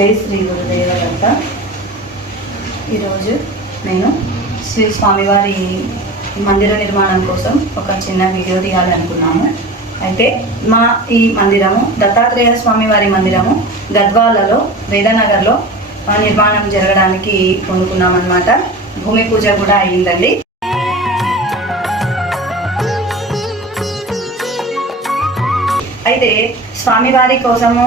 జై శ్రీ గురుదేవ దత్త. ఈరోజు నేను శ్రీ స్వామివారి మందిర నిర్మాణం కోసం ఒక చిన్న వీడియో తీయాలనుకున్నాము. అయితే మా ఈ మందిరము దత్తాత్రేయ స్వామివారి మందిరము గద్వాలలో వేదనగర్లో నిర్మాణం జరగడానికి పొందుకున్నామన్నమాట. భూమి పూజ కూడా అయ్యిందండి. అయితే స్వామివారి కోసము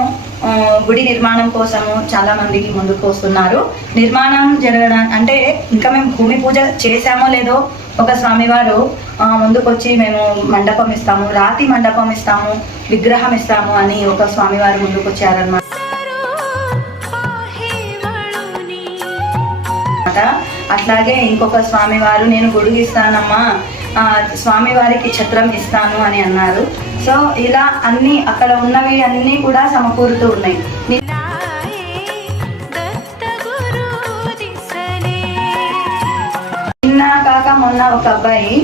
గుడి నిర్మాణం కోసము చాలా మందికి ముందుకు వస్తున్నారు. నిర్మాణం జరగడం అంటే ఇంకా మేము భూమి పూజ చేసామో లేదో ఒక స్వామివారు ముందుకొచ్చి మేము మండపం ఇస్తాము, రాతి మండపం ఇస్తాము, విగ్రహం ఇస్తాము అని ఒక స్వామివారు ముందుకు వచ్చారన్నమాట. అట్లాగే ఇంకొక స్వామివారు నేను గొడుగు ఇస్తానమ్మా, స్వామివారికి ఛత్రం ఇస్తాను అని అన్నారు. సో ఇలా అన్ని అక్కడ ఉన్నవి అన్నీ కూడా సమకూరుతూ ఉన్నాయి. నిన్న కాక మొన్న ఒక అబ్బాయి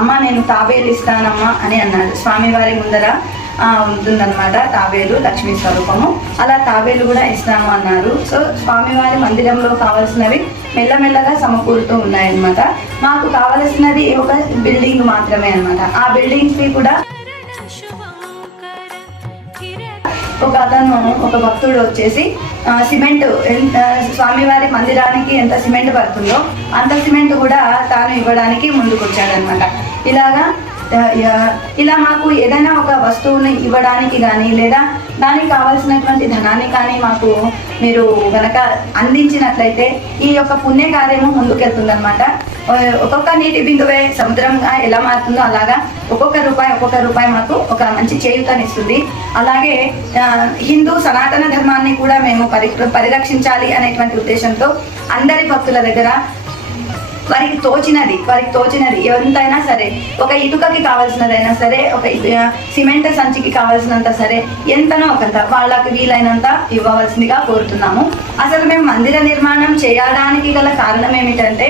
అమ్మ నేను తాబేలు ఇస్తానమ్మా అని అన్నాడు. స్వామివారి ముందర ఉంటుందన్నమాట తాబేలు, లక్ష్మీ స్వరూపము. అలా తాబేలు కూడా ఇస్తాము అన్నారు. సో స్వామివారి మందిరంలో కావాల్సినవి మెల్లమెల్లగా సమకూరుతూ ఉన్నాయన్నమాట. మాకు కావలసినది ఒక బిల్డింగ్ మాత్రమే అన్నమాట. ఆ బిల్డింగ్స్కి కూడా ఒక భక్తుడు వచ్చేసి సిమెంట్ స్వామివారి మందిరానికి ఎంత సిమెంట్ పడుతుందో అంత సిమెంట్ కూడా తాను ఇవ్వడానికి ముందుకు వచ్చాడనమాట. ఇలా మాకు ఏదైనా ఒక వస్తువుని ఇవ్వడానికి కానీ లేదా దానికి కావాల్సినటువంటి ధనాన్ని కానీ మాకు మీరు గనక అందించినట్లయితే ఈ యొక్క పుణ్య కార్యము ముందుకెళ్తుందనమాట. ఒక్కొక్క నీటి బిందువే సముద్రంగా ఎలా మారుతుందో అలాగా ఒక్కొక్క రూపాయి మాకు ఒక మంచి చేయూతనిస్తుంది. అలాగే హిందూ సనాతన ధర్మాన్ని కూడా మేము పరిరక్షించాలి అనేటువంటి ఉద్దేశంతో అందరి భక్తుల దగ్గర వారికి తోచినది ఎంతైనా సరే, ఒక ఇటుకకి కావాల్సినదైనా సరే, ఒక సిమెంట్ సంచికి కావాల్సినంత సరే, ఎంతనో ఒకంత వాళ్ళకి వీలైనంత ఇవ్వవలసిందిగా కోరుతున్నాము. అసలు మేము మందిర నిర్మాణం చేయడానికి గల కారణం ఏమిటంటే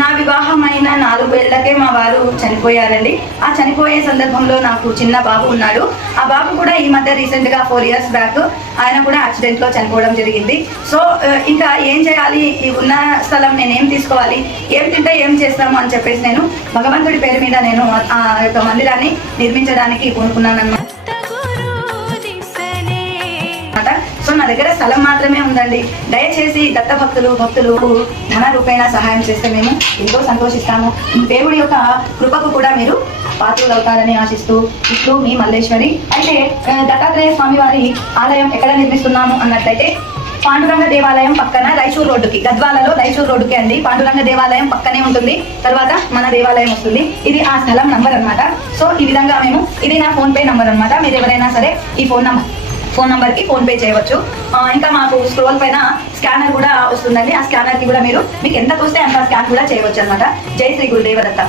నా వివాహం అయిన 4 ఏళ్లకే మా వారు చనిపోయారండి. ఆ చనిపోయే సందర్భంలో నాకు చిన్న బాబు ఉన్నాడు. ఆ బాబు కూడా ఈ మధ్య రీసెంట్గా 4 years బ్యాక్ ఆయన కూడా యాక్సిడెంట్లో చనిపోవడం జరిగింది. సో ఇంకా ఏం చేయాలి, ఉన్న స్థలం నేనేం తీసుకోవాలి, ఏం తింటే ఏం చేస్తాము అని చెప్పేసి నేను భగవంతుడి పేరు మీద నేను ఆ యొక్క మందిరాన్ని నిర్మించడానికి కొనుక్కున్నానన్నమాట. సో నా దగ్గర స్థలం మాత్రమే ఉందండి. దయచేసి దత్త భక్తులు ధన రూపేణ సహాయం చేస్తే మేము ఎంతో సంతోషిస్తాము. దేవుడి యొక్క కృపకు కూడా మీరు పాత్రలు అవుతారని ఆశిస్తూ ఇట్లు మీ మల్లేశ్వరి. అయితే దత్తాత్రేయ స్వామివారి ఆలయం ఎక్కడ నిర్మిస్తున్నాము అన్నట్లయితే పాండురంగ దేవాలయం పక్కన రైచూర్ రోడ్డుకి, గద్వాలలో రైచూర్ రోడ్డుకి అండి. పాండురంగ దేవాలయం పక్కనే ఉంటుంది. తర్వాత మన దేవాలయం వస్తుంది. ఇది ఆ స్థలం నంబర్ అనమాట. సో ఈ విధంగా ఇది నా ఫోన్పే నంబర్ అనమాట. మీరు ఎవరైనా సరే ఈ ఫోన్ నంబర్కి ఫోన్పే చేయవచ్చు. ఇంకా మాకు స్క్రోల్ పైన స్కానర్ కూడా వస్తుందండి. ఆ స్కానర్కి కూడా మీకు ఎంత తోస్తే అంత స్కాన్ కూడా చేయవచ్చు అనమాట. జై శ్రీ గురుదేవ దత్త.